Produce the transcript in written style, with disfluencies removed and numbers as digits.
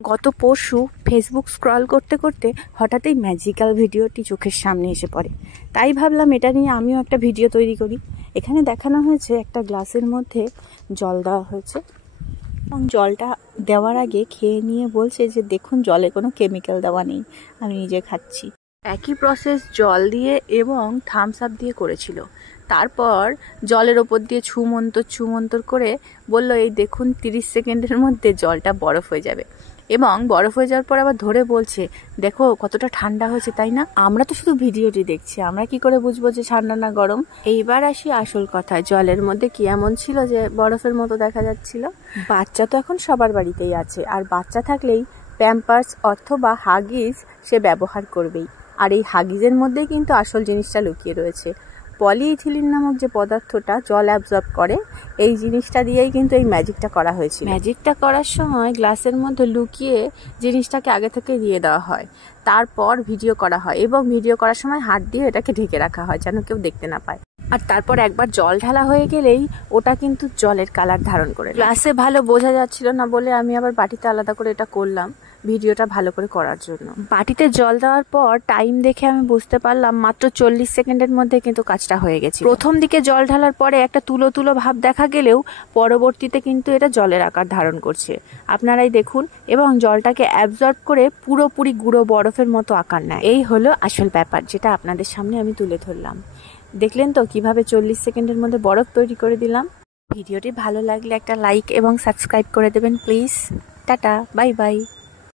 গত পরশু Facebook scroll করতে করতে হঠাৎ এই ম্যাজিক্যাল ভিডিওটি চোখের সামনে এসে পড়ে। তাই ভাবলাম এটা নিয়ে আমিও একটা ভিডিও তৈরি করি। এখানে দেখানো হয়েছে একটা গ্লাসের মধ্যে জল দেওয়া হয়েছে এবং জলটা দেওয়ার আগে খেয়ে নিয়ে বলছে যে দেখুন জলে কোনো কেমিক্যাল দেওয়া নেই, আমি নিজে খাচ্ছি। একই প্রসেস জল দিয়ে এবং থামস আপ দিয়ে করেছিল। তারপর জলের ওপর দিয়ে ছুমন্তর করে বলল এই দেখুন 30 সেকেন্ডের মধ্যে জলটা বরফ হয়ে যাবে, এবং বরফ হয়ে যাওয়ার পর আবার ধরে বলছে দেখো কতটা ঠান্ডা হয়েছে, তাই না? আমরা তো শুধু ভিডিওটি দেখছি, আমরা কি করে বুঝবো যে ঠান্ডা না গরম? এইবার আসি আসল কথা, জলের মধ্যে কি এমন ছিল যে বরফের মতো দেখা যাচ্ছিল? বাচ্চা তো এখন সবার বাড়িতেই আছে, আর বাচ্চা থাকলেই প্যাম্পার্স অথবা হাগিজ সে ব্যবহার করবেই। আর এই হাগিজের মধ্যেই কিন্তু আসল জিনিসটা লুকিয়ে রয়েছে। পলিইথিলিন নামক যে পদার্থটা জল অ্যাবজর্ব করে, এই জিনিসটা দিয়েই কিন্তু এই ম্যাজিকটা করা হয়েছিল। ম্যাজিকটা করার সময় গ্লাসের মধ্যে লুকিয়ে জিনিসটাকে আগে থেকে দিয়ে দেওয়া হয়, তারপর ভিডিও করা হয় এবং ভিডিও করার সময় হাত দিয়ে এটাকে ঢেকে রাখা হয় যেন কেউ দেখতে না পায়। আর তারপর একবার জল ঢালা হয়ে গেলেই ওটা কিন্তু জলের কালার ধারণ করে। গ্লাসে ভালো বোঝা যাচ্ছিল না বলে আমি আবার বাটিতে আলাদা করে এটা করলাম ভিডিওটা ভালো করে করার জন্য। বাটিতে জল দেওয়ার পর টাইম দেখে আমি বুঝতে পারলাম মাত্র 40 সেকেন্ডের মধ্যে কিন্তু কাজটা হয়ে গেছে। প্রথম দিকে জল ঢালার পরে একটা তুলো ভাব দেখা গেলেও পরবর্তীতে কিন্তু এটা জলের আকার ধারণ করছে, আপনারাই দেখুন, এবং জলটাকে অ্যাবজর্ব করে পুরোপুরি গুঁড়ো বরফের মতো আকার নেয়। এই হলো আসল ব্যাপার, যেটা আপনাদের সামনে আমি তুলে ধরলাম। দেখলেন তো কিভাবে 40 সেকেন্ডের মধ্যে বরফ তৈরি করে দিলাম। ভিডিওটি ভালো লাগলে একটা লাইক এবং সাবস্ক্রাইব করে দেবেন প্লিজ। Tata, bye bye.